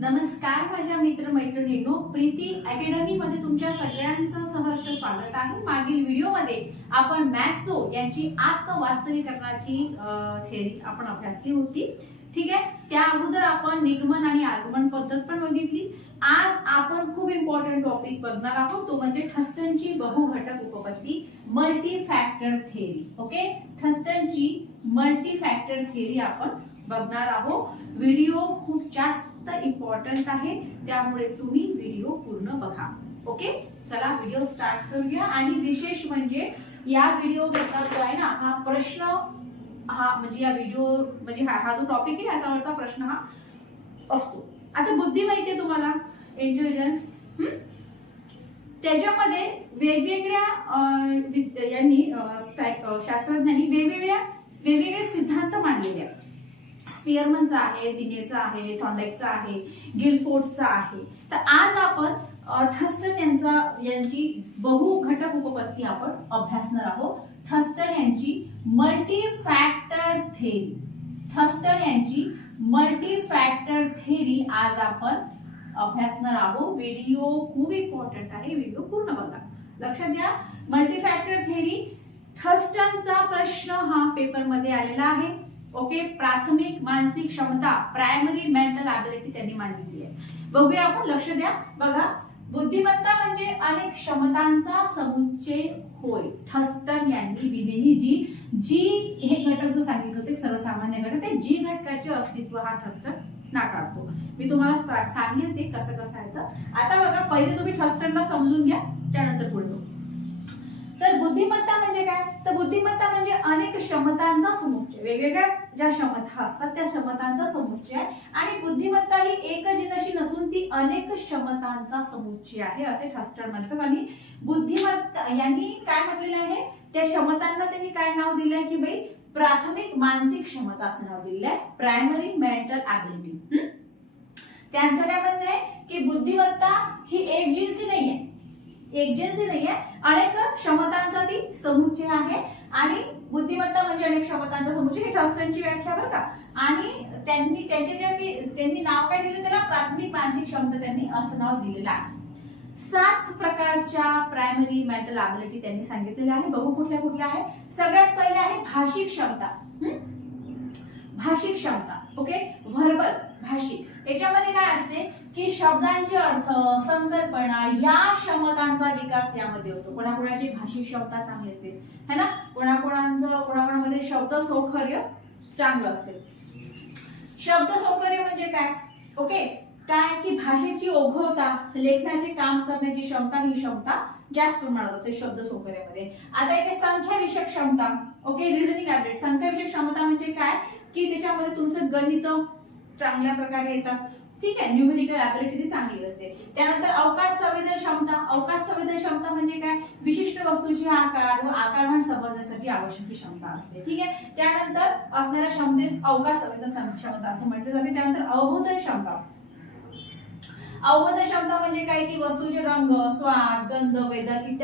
नमस्कार माझ्या मित्र मैत्रिणींनो, प्रीती अकॅडमी मध्ये तुमच्या सगळ्यांचं सहर्ष स्वागत आहे। मागील व्हिडिओ मध्ये आपण मॅथ्स 2 यांची आत्मवास्तविकरणाची थेअरी आपण अभ्यासली होती। ठीक आहे, त्या अगोदर आपण निगमन आणि आगमन पद्धत पण बघितली। आज आपण खूप इम्पॉर्टंट टॉपिक बघणार आहोत, तो म्हणजे थर्स्टनची बहुघटक उपपत्ती, मल्टी फॅक्टर थेअरी। ओके, थर्स्टनची मल्टी फॅक्टर थेअरी आपण बघणार आहोत। व्हिडिओ खूप जास्त इम्पॉर्टंट आहे, त्यामुळे तुम्ही व्हिडिओ पूर्ण बघा। ओके, चला व्हिडिओ स्टार्ट करूया। आणि विशेष म्हणजे या व्हिडिओ बद्दल जो आहे ना, हा प्रश्न हा म्हणजे या व्हिडिओ म्हणजे हा जो टॉपिक आहे याच्यावरचा प्रश्न हा असतो। आता बुद्धी माहिती आहे तुम्हाला, इंटेलिजन्स, त्याच्यामध्ये वेगवेगळ्या यांनी शास्त्रज्ञांनी वेगवेगळे सिद्धांत मांडलेले आहेत। स्पियरमनचा आहे, दिनेचा आहे, थॉर्नडाईकचा आहे, गिलफोर्डचा आहे। तर आज आपण थर्स्टन यांची बहुघटक उपपत्ती आपण अभ्यासणार आहोत। थर्स्टन यांची मल्टी फॅक्टर थेअरी, थर्स्टन यांची मल्टी फॅक्टर थेअरी आज आपण अभ्यासणार आहोत। व्हिडिओ खूप इम्पॉर्टंट आहे, व्हिडिओ पूर्ण बघा। लक्षात घ्या, मल्टी फॅक्टर थेअरी थर्स्टनचा प्रश्न हा पेपर मध्ये आलेला आहे। ओके, प्राथमिक मानसिक क्षमता, प्रायमरी मेंटल ॲबिलिटी त्यांनी मांडलेली आहे। बघूया आपण, लक्ष द्या। बघा, बुद्धिमत्ता म्हणजे अनेक क्षमतांचा समुच्चय होय। थर्स्टन यांनी दिलेली जी हे घटक जो सांगितले होते सर्वसामान्य घटक, ते जी घटकाचे अस्तित्व हा थर्स्टन नाकारतो। मी तुम्हाला सांगेल ते कसं कसं आहे। आता बघा, पहिले तुम्ही थर्स्टनला समजून घ्या, त्यानंतर बोलतो। तर बुद्धिमत्ता म्हणजे काय? तर बुद्धिमत्ता म्हणजे अनेक क्षमतांचा समुच्चय, वेगवेगळ्या ज्या क्षमता असतात त्या क्षमतांचा समुच्चय आहे। आणि बुद्धिमत्ता ही एकजिनसी नसून ती अनेक क्षमतांचा समुच्चय आहे, असे थर्स्टन म्हणतात। आणि बुद्धिमत्ता यांनी काय म्हटलेलं आहे, त्या क्षमतांना त्यांनी काय नाव दिलंय की भाई प्राथमिक मानसिक क्षमता असं नाव दिलेलं आहे, प्रायमरी मेंटल ॲबिलिटी। त्यांचं काय म्हणणं आहे की बुद्धिमत्ता ही एकजिनसी नाहीये, अनेक क्षमतांचा ती समुच्चय आहे। आणि बुद्धिमत्ता म्हणजे अनेक क्षमतांचा समुच्चय, ही थर्स्टनची व्याख्या बरं का। आणि त्यांनी नाव काय दिलं त्याला, प्राथमिक मानसिक क्षमता त्यांनी असं नाव दिलेलं आहे। 7 प्रकारच्या प्रायमरी मेंटल ॲबिलिटी त्यांनी सांगितलेल्या आहे। बघू कुठल्या कुठल्या आहे। सगळ्यात पहिले आहे भाषिक क्षमता, भाषिक क्षमता। ओके, व्हर्बल, भाषिक। याच्यामध्ये काय असते की शब्दांचे अर्थ, संकल्पना या क्षमतांचा विकास यामध्ये असतो। कोणाकोणाची भाषिक क्षमता चांगली असते है ना, कोणाकोणामध्ये शब्द सौकर्य चांगलं असते। शब्द सौकर्य म्हणजे काय? ओके, काय की भाषेची ओघवता, लेखनाचे काम करण्याची क्षमता, ही क्षमता जास्त प्रमाणात असते शब्द सौकर्यामध्ये। आता इथे संख्या विषयक क्षमता, ओके, रिझनिंग ॲबिलिटी। संख्या विषयक क्षमता म्हणजे काय की त्याच्यामध्ये तुमचं गणित चांगल्या प्रकारे येतात, ठीक आहे, न्यूमेरिकल ॲबिलिटी ती चांगली असते। त्यानंतर अवकाश संवेदन क्षमता, अवकाश संवेदन क्षमता म्हणजे काय, विशिष्ट वस्तूचे आकार व आकारमान समजण्यासाठी आवश्यक क्षमता असते, ठीक आहे। त्यानंतर असणाऱ्या क्षमतेस अवकाश संवेदन क्षमता असे म्हटले जाते। त्यानंतर अवबोधन क्षमता, अवबोधन क्षमता म्हणजे काय की वस्तूचे रंग, स्वाद, गंध, वेदन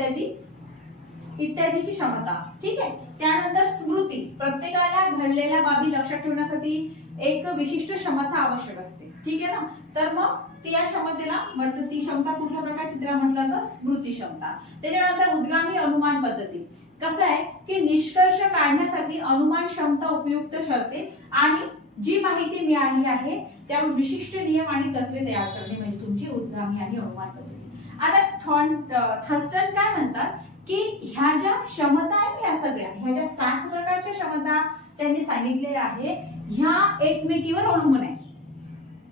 इत्यादीची क्षमता, ठीक आहे। त्यानंतर स्मृती, प्रत्येकाला घडलेल्या बाबी लक्षात ठेवण्यासाठी एक विशिष्ट क्षमता आवश्यक असते, ठीक आहे ना। तर मग त्या क्षमतेला म्हटलं, ती क्षमता कुठल्या प्रकारची तिला म्हटलं तर स्मृती क्षमता। त्याच्यानंतर उद्गामी अनुमान पद्धती, कसं आहे की निष्कर्ष काढण्यासाठी अनुमान क्षमता उपयुक्त ठरते आणि जी माहिती मिळाली आहे त्यावर विशिष्ट नियम आणि तत्त्वे तयार करणे म्हणजे तुमची उद्गामी आणि अनुमान पद्धती। आता थर्स्टन काय म्हणतात की ह्या ज्या क्षमता आहेत, ह्या ज्या 7 प्रकारच्या क्षमता त्यांनी सांगितलेल्या आहे, ह्या एकमेकीवर अवलंबून आहे,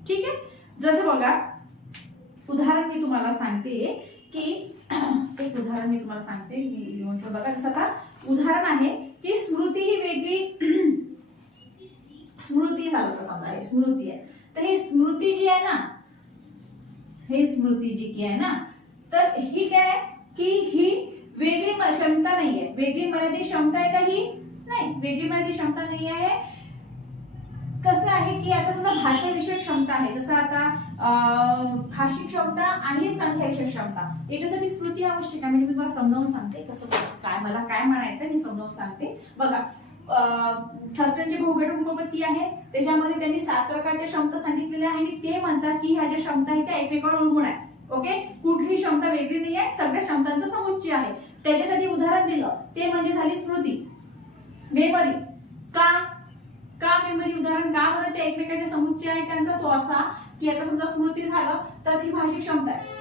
ठीक आहे। जसं बघा, उदाहरण मी तुम्हाला सांगते की एक उदाहरण मी तुम्हाला सांगते, बघा कसं का उदाहरण आहे की स्मृती ही वेगळी स्मृती झालं तर समजा हे स्मृती आहे, तर ही स्मृती जी आहे ना, हे स्मृती जी की आहे ना, तर ही काय की ही वेगळी क्षमता नाहीये, वेगळी मर्यादित क्षमता आहे का, ही नाही, वेगळी मर्यादित क्षमता नाही आहे। कसं आहे की आता समजा भाषाविषयक क्षमता आहे, जसं आता भाषिक क्षमता आणि संख्या विषयक क्षमता, याच्यासाठी स्मृती आवश्यक आहे। मी तुम्हाला समजावून सांगते कसं, काय मला काय म्हणायचं मी समजावून सांगते। बघा, थर्स्टनची बहुघटक उपपत्ती आहे, त्याच्यामध्ये त्यांनी 7 प्रकारच्या क्षमता सांगितलेल्या आहे आणि ते म्हणतात की ह्या ज्या क्षमता आहेत त्या एकमेकावर अवलंबून आहे. ओके, कुठलीही क्षमता वेगळी नाही आहे, सगळ्या क्षमतांचा समुच्चय आहे. त्याच्यासाठी उदाहरण दिलं ते म्हणजे झाली स्मृती, मेमरी. का मेमरी उदाहरण का बरं? ते एकमेकांचे समुच्चय आहे त्यांचा. तो असा की आता समजा स्मृती झालं तर ती भाषिक क्षमता आहे.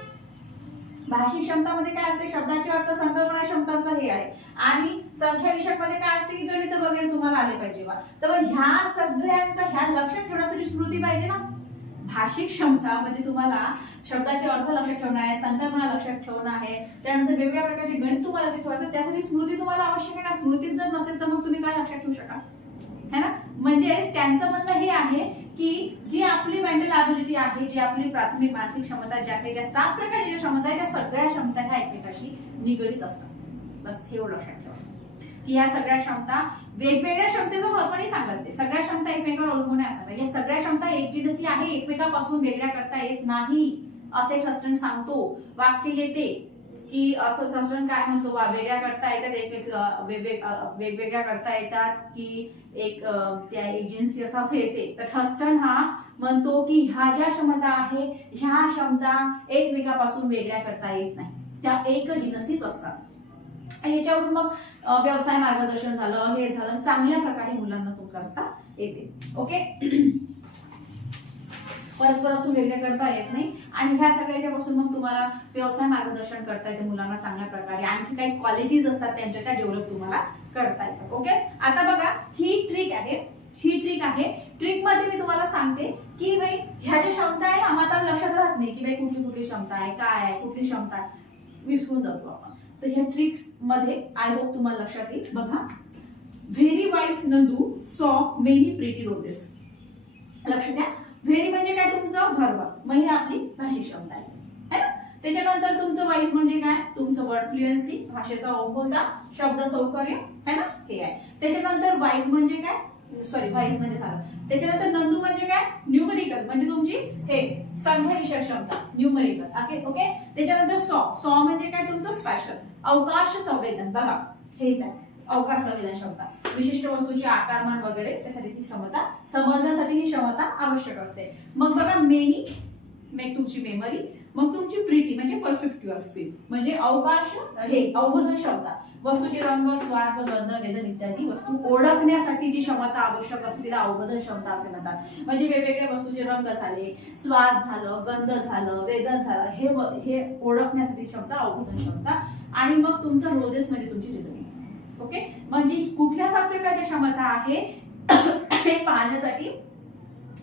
भाषिक क्षमतामध्ये काय असते? शब्दाचे अर्थ, संकल्पना क्षमतांचं हे आहे. आणि संख्या विषयक मध्ये काय असते की गणित वगैरे तुम्हाला आले पाहिजे बा. तर ह्या सगळ्यांचा ह्या लक्षात ठेवण्यासाठी स्मृती पाहिजे ना. भाषिक क्षमता म्हणजे तुम्हाला शब्दाचे अर्थ लक्षात ठेवणं आहे, संकल्पना लक्षात ठेवणं आहे, त्यानंतर वेगवेगळ्या प्रकारचे गणित तुम्हाला लक्षात ठेवायचं, त्यासाठी स्मृती तुम्हाला आवश्यक आहे ना. स्मृतीत जर नसेल तर मग तुम्ही काय लक्षात ठेवू शकाल, है ना. म्हणजेच त्यांचं म्हणणं हे आहे की जी आपली मेंटल ॲबिलिटी आहे, जी आपली प्राथमिक मानसिक क्षमता, ज्या काही ज्या 7 प्रकारच्या क्षमता आहेत, त्या सगळ्या क्षमता ह्या एकमेकाशी निगडीत असतात. बस हे लक्षात ठेवा की या सगळ्या क्षमता वेगवेगळ्या क्षमतेचं महत्व नाही सांगत ते. सगळ्या क्षमता एकमेकावर अवलंबून आहे. या सगळ्या क्षमता एकजिनसी आहे, एकमेकापासून वेगळ्या करता येत नाही असे थर्स्टन सांगतो. वाक्य येते की असं थर्स्टन काय म्हणतो बा, वेगळ्या करता येतात, वेगवेगळ्या करता येतात की एक त्या एजन्सी असं येते. तर थर्स्टन हा म्हणतो की ह्या ज्या क्षमता आहे ह्या क्षमता एकमेकापासून वेगळ्या करता येत नाही, त्या एकजिनसीच असतात. ह्याच्यावरून मग व्यवसाय मार्गदर्शन झालं, हे झालं, चांगल्या प्रकारे मुलांना तो करता येते. ओके, परस्परापासून वेगळ्या करता येत नाही. आणि ह्या सगळ्याच्यापासून मग तुम्हाला व्यवसाय मार्गदर्शन करता येते मुलांना चांगल्या प्रकारे. आणखी काही क्वालिटीज असतात त्यांच्या, त्या डेव्हलप तुम्हाला करता येतात. ओके, आता बघा ही ट्रिक आहे. ट्रिक मध्ये मी तुम्हाला सांगते की भाई ह्या ज्या क्षमता आहे ना, आता लक्षात राहत नाही की भाई कुठली क्षमता आहे, काय आहे, कुठली क्षमता आहे, विसरून जातो आपण. तर ह्या ट्रिक्स मध्ये आय होप तुम्हाला लक्षात येईल. बघा, व्हेरी वाईज नंदू सॉ मेनी प्रिटी रोजेस. लक्ष द्या, व्हेरी म्हणजे काय? तुमचं वर्ब, मग ही आपली भाषिक क्षमता आहे, है ना. त्याच्यानंतर तुमचं वाईज म्हणजे काय? तुमचं वर्ड फ्लुएन्सी, भाषेचा ओघवता, शब्द सौकर्य, है ना, हे आहे. त्याच्यानंतर वाईज म्हणजे काय? वाईज म्हणजे झालं. त्याच्यानंतर नंदू म्हणजे काय? न्यूमरिकल म्हणजे तुमची हे संख्या विषयक क्षमता, न्यूमरिकल. ओके, त्याच्यानंतर सॉ म्हणजे काय? तुमचं स्पेशल, अवकाश संवेदन. बघा हे काय? अवकाश संवेदन क्षमता, विशिष्ट वस्तूचे आकारमान वगैरे त्यासाठी ती क्षमता, समजण्यासाठी ही क्षमता आवश्यक असते. मग बघा मेनी, तुमची मेमरी, मग तुमची प्रिटी म्हणजे पर्स्पेक्टिव्ह स्पीड म्हणजे अवकाश हे अवबोधन क्षमता, वस्तूचे रंग, स्वाद, गंध, वेदन इत्यादी वस्तू ओळखण्यासाठी जी क्षमता आवश्यक असते तिला अवबोधन क्षमता असे म्हणतात. म्हणजे वेगवेगळ्या वस्तूचे रंग झाले, स्वाद झालं, गंध झालं, वेदन झालं, हे ओळखण्यासाठी क्षमता अवबोधन क्षमता. आणि मग तुमचं रोजेस म्हणजे तुमची रिझनिंग. ओके, म्हणजे कुठल्या 7 प्रकारच्या क्षमता आहे हे पाहण्यासाठी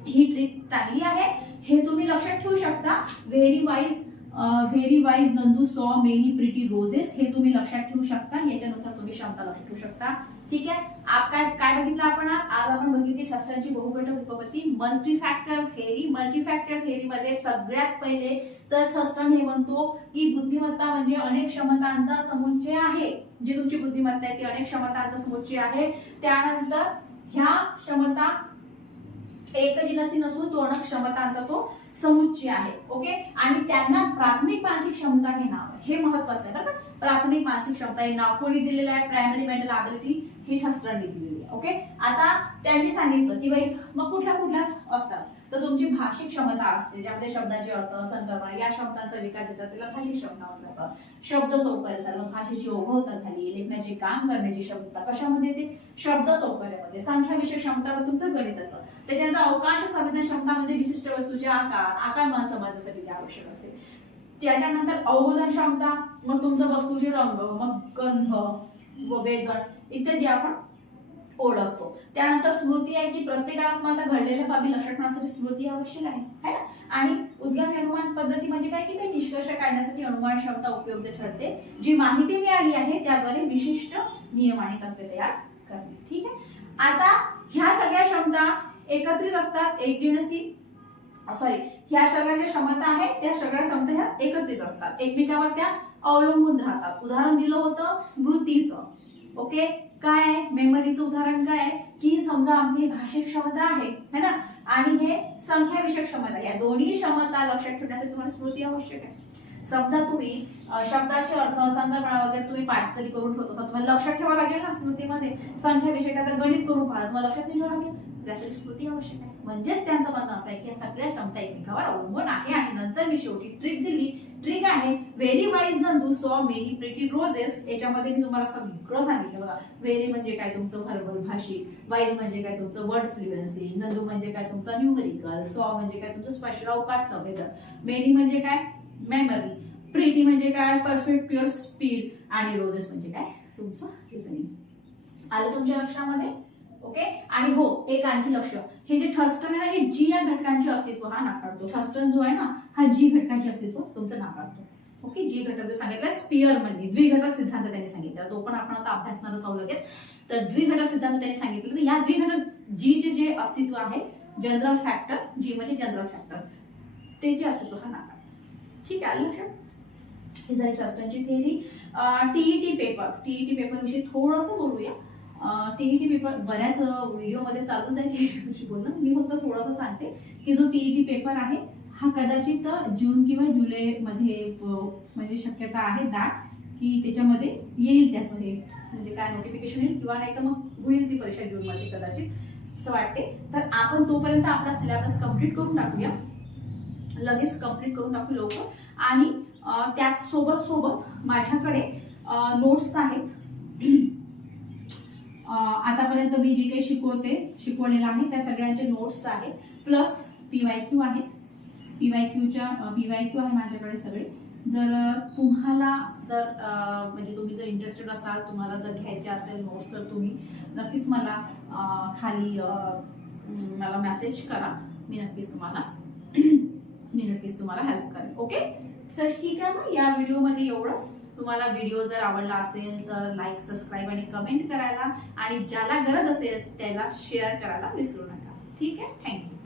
ही ट्रिक चांगली आहे. हे तुम्ही लक्षात ठेवू शकता. व्हेरी वाईज नंदू सॉ मेनी प्रिटी रोजेस हे तुम्ही लक्षात ठेवू शकता. याच्यानुसार तुम्ही क्षमता लक्षात ठेवू शकता. ठीक आहे, काय बघितलं आपण आज आपण बघितली थर्स्टनची बहुघटक उपपत्ती, मल्टीफॅक्टर थेअरी. मल्टीफॅक्टर थेअरी मध्ये सगळ्यात पहिले तर थर्स्टन हे म्हणतो की बुद्धिमत्ता म्हणजे अनेक क्षमतांचा समुच्चय आहे. जी तुमची बुद्धिमत्ता आहे ती अनेक क्षमतांचा समुच्चय आहे. त्यानंतर ह्या क्षमता एकजिनसी नसून तो अनेक क्षमतांचा तो समुच्चय आहे. ओके, आणि त्यांना प्राथमिक मानसिक क्षमता हे नाव आहे. हे महत्वाचं आहे बरं. प्राथमिक मानसिक क्षमता हे नाव कोणी दिलेलं आहे? प्रायमरी मेंटल ॲबिलिटी ही थर्स्टनने दिलेली आहे. ओके, आता त्यांनी सांगितलं की बाई मग कुठल्या असतात तर तुमची भाषिक क्षमता असते, ज्यामध्ये शब्दाचे अर्थ, संकल्पना या क्षमतांचा विकास झाला त्याला भाषिक क्षमता म्हणतात. शब्द सौकर्य झालं, भाषेची ओघवता झाली, लेखनाचे काम करण्याची क्षमता कशामध्ये येते? शब्द सौकर्यामध्ये. संख्या विषयक क्षमता व तुमचं गणिताचं. त्याच्यानंतर अवकाश संवेदन क्षमतामध्ये विशिष्ट वस्तूचे आकारमान समजण्यासाठी ते आवश्यक असते. त्याच्यानंतर अवबोधन क्षमता, मग तुमचं वस्तूचे रंग, मग गंध व वेदन इत्यादी आपण ओळखतो. त्यानंतर स्मृती आहे की प्रत्येकाला आता घडलेल्या बाबी लक्षात ठेवण्यासाठी स्मृती आवश्यक आहे, है ना. आणि उद्गम अनुमान पद्धती म्हणजे काय की निष्कर्ष काढण्यासाठी अनुमान क्षमता उपयोगी ठरते. जी माहिती मिळाली आहे त्याद्वारे विशिष्ट नियम आणि तत्त्वे तयार करणे. ठीक आहे, आता ह्या सगळ्या क्षमता एकत्रित असतात. ह्या सगळ्या ज्या क्षमता आहेत त्या सगळ्या क्षमता ह्या एकत्रित असतात, एकमेकावर त्या अवलंबून राहतात. उदाहरण दिलं होतं स्मृतीचं. ओके, काय आहे? मेमरीचं उदाहरण काय आहे की समजा आपली भाषिक क्षमता आहे, है ना, आणि हे संख्या विषयक क्षमता, या दोन्ही क्षमता लक्षात ठेवण्यासाठी तुम्हाला स्मृती आवश्यक आहे. समजा तुम्ही शब्दाचे अर्थ संकल्पना वगैरे तुम्ही पाठ जरी करून ठेवत असाल, तुम्हाला लक्षात ठेवावं लागेल ना स्मृतीमध्ये. संख्या विषय काय तर गणित करून पाहा, तुम्हाला लक्षात नाही ठेवावं लागेल, त्यासाठी स्मृती आवश्यक आहे. म्हणजेच त्यांचं म्हणणं असं आहे की सगळ्या क्षमता एकमेकावर अवलंबून आहे. आणि नंतर मी शेवटी ट्रिक दिली. ट्रिक आहे व्हेरी वाईज नंदू सॉ मेनी प्रिटी रोजेस. याच्यामध्ये मी तुम्हाला सगळं सांगितलं बघा. व्हेरी म्हणजे काय तुमचं व्हर्बल भाषिक, वाईज म्हणजे काय तुमचं वर्ड फ्लुएन्सी, नंदू म्हणजे काय तुमचा न्यूमेरिकल, सॉ म्हणजे काय तुमचं स्पष्ट अवकाश संवेदन, मेनी म्हणजे काय मेमरी, प्रिटी म्हणजे काय पर्स्पेक्टिव्ह स्पीड, आणि रोजेस म्हणजे काय तुमचं रिझनिंग. आलं तुमच्या लक्षामध्ये? ओके. आणि हो, एक आणखी लक्ष, हे जे थर्स्टन आहे ना, हे जी या घटकांचे अस्तित्व हा नाकारतो. थर्स्टन जो आहे ना, हा जी घटकांचे अस्तित्व तुमचं नाकारतो. ओके. जी घटक जो सांगितलं स्पियर म्हणजे द्विघटक सिद्धांत त्यांनी सांगितलं, तो पण आपण आता अभ्यासणारच आहोत लगेच. तर द्विघटक सिद्धांत त्यांनी सांगितलं, तर या द्विघटक जीचे जे अस्तित्व आहे, जनरल फॅक्टर, जी म्हणजे जनरल फॅक्टर, ते जे अस्तित्व हा नाकारतो. ठीक आहे, आलं लक्षात? ही झाली थर्स्टनची थिअरी. टीईटी पेपर विषयी थोडंसं बोलूया. टीईटी पेपर बऱ्याच व्हिडिओमध्ये चालूच आहे टीईटी बोलणं. मी फक्त थोडंसं सांगते की जो टीईटी पेपर आहे हा कदाचित जून किंवा जुलै मध्ये म्हणजे शक्यता आहे दाट की त्याच्यामध्ये येईल त्याचं हे म्हणजे काय नोटिफिकेशन येईल किंवा नाही तर मग होईल ती परीक्षा जून मध्ये कदाचित असं वाटते. तर आपण तोपर्यंत आपला सिलेबस कम्प्लीट करून टाकूया, लगेच कम्प्लीट करून टाकू लवकर. आणि त्याच सोबत माझ्याकडे नोट्स आहेत. आतापर्यंत मी जे काही शिकवलेलं आहे त्या सगळ्यांचे नोट्स आहेत, प्लस पीवायक्यू आहेत. पीवायक्यू आहे माझ्याकडे सगळे. जर तुम्हाला म्हणजे तुम्ही जर इंटरेस्टेड असाल, तुम्हाला जर घ्यायचे असेल नोट्स, तर तुम्ही नक्कीच मला खाली मला मेसेज करा. मी नक्कीच तुम्हाला हेल्प करेन. ओके, चल ठीक आहे. मग या व्हिडिओमध्ये एवढंच. तुम्हाला व्हिडिओ जर आवडला असेल तर लाईक, सबस्क्राईब आणि कमेंट करायला, आणि ज्याला गरज असेल त्याला शेअर करायला विसरू नका. ठीक आहे, थँक्यू.